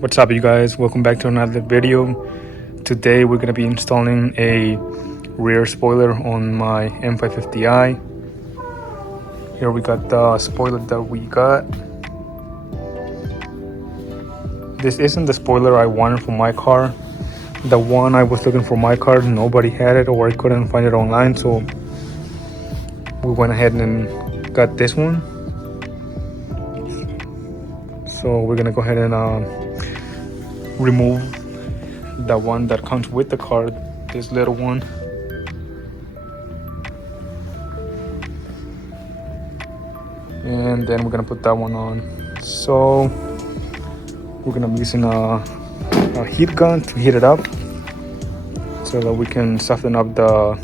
What's up, you guys? Welcome back to another video. Today we're gonna be installing a rear spoiler on my M550i. Here we got the spoiler that we got. This isn't the spoiler I wanted for my car. The one I was looking for my car, nobody had it, or I couldn't find it online, so we went ahead and got this one. So we're gonna go ahead and remove the one that comes with the car, this little one. And then we're gonna put that one on. So we're gonna be using a heat gun to heat it up so that we can soften up the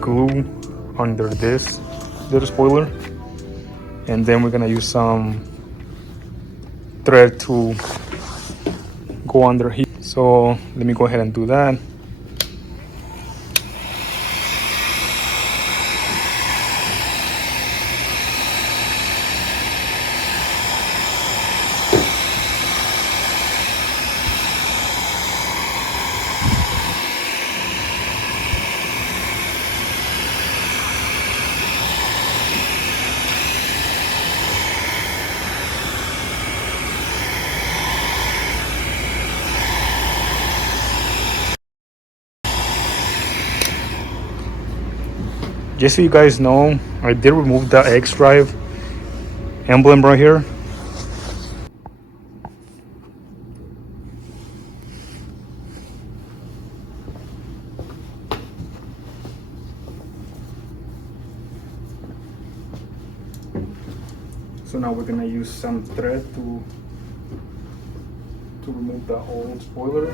glue under this little spoiler. And then we're gonna use some thread to go under heat. So let me go ahead and do that. Just so you guys know, I did remove the X drive emblem right here. So now we're gonna use some thread to remove the old spoiler.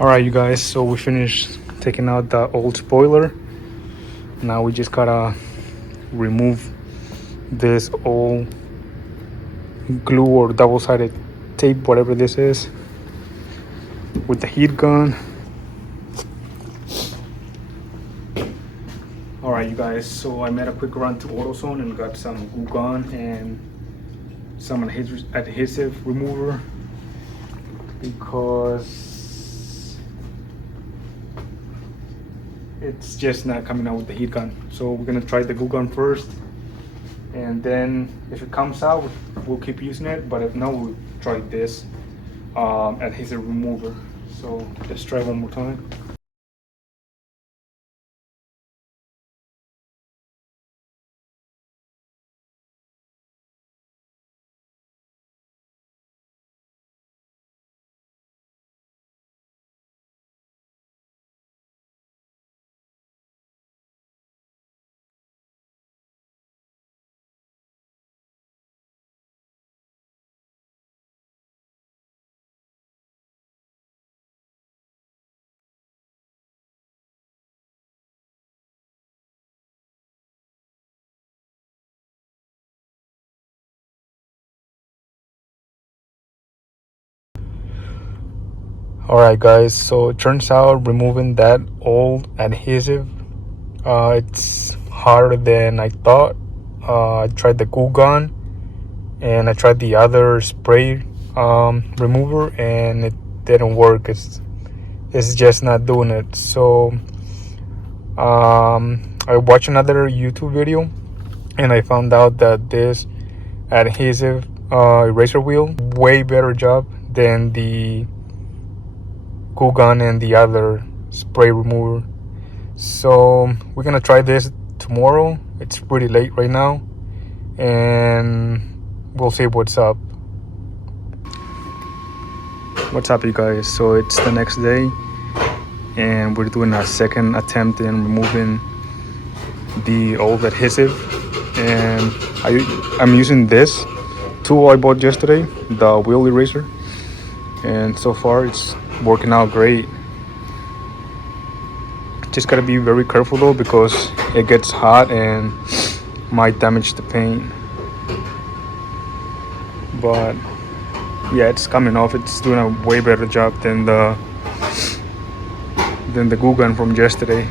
All right, you guys, so we finished taking out the old spoiler. Now we just gotta remove this old glue or double-sided tape, whatever this is, with the heat gun. All right, you guys, so I made a quick run to AutoZone and got some glue gun and some adhesive remover because it's just not coming out with the heat gun. So we're gonna try the glue gun first, and then if it comes out, we'll keep using it, but if not, we'll try this adhesive remover. So let's try one more time. Alright guys, so it turns out removing that old adhesive, it's harder than I thought. I tried the glue gun and I tried the other spray remover, and it didn't work. It's just not doing it. So I watched another YouTube video and I found out that this adhesive eraser wheel way better job than the glue gun and the other spray remover. So we're gonna try this tomorrow. It's pretty late right now, and we'll see what's up. What's up, you guys? So it's the next day and we're doing a second attempt in removing the old adhesive, and I'm using this tool I bought yesterday, the wheel eraser, and so far it's working out great. Just gotta be very careful though, because it gets hot and might damage the paint. But yeah, it's coming off. It's doing a way better job than the glue gun from yesterday.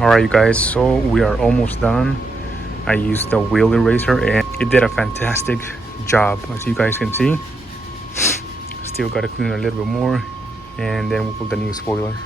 Alright you guys, so we are almost done. I used the wheel eraser and it did a fantastic job, as you guys can see. Still gotta clean it a little bit more, and then we'll put the new spoiler.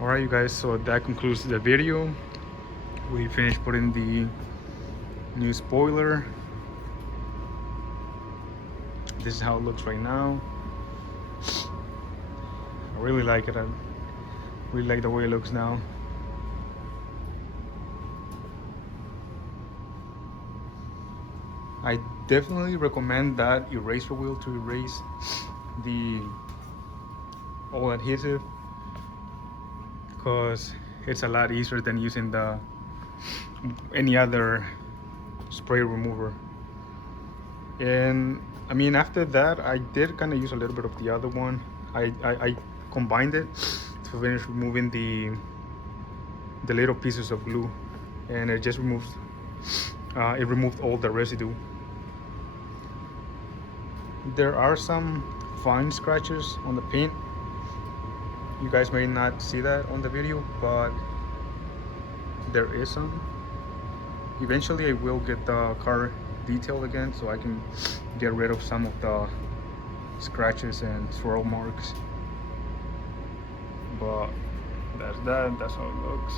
Alright you guys, so that concludes the video. We finished putting the new spoiler. This is how it looks right now. I really like it. I really like the way it looks now. I definitely recommend that eraser wheel to erase the old adhesive, because it's a lot easier than using any other spray remover. And I mean, after that I did kind of use a little bit of the other one. I combined it to finish removing the little pieces of glue, and it just removed all the residue. There are some fine scratches on the paint. You guys may not see that on the video, but there is some. Eventually I will get the car detailed again, so I can get rid of some of the scratches and swirl marks. But that's how it looks.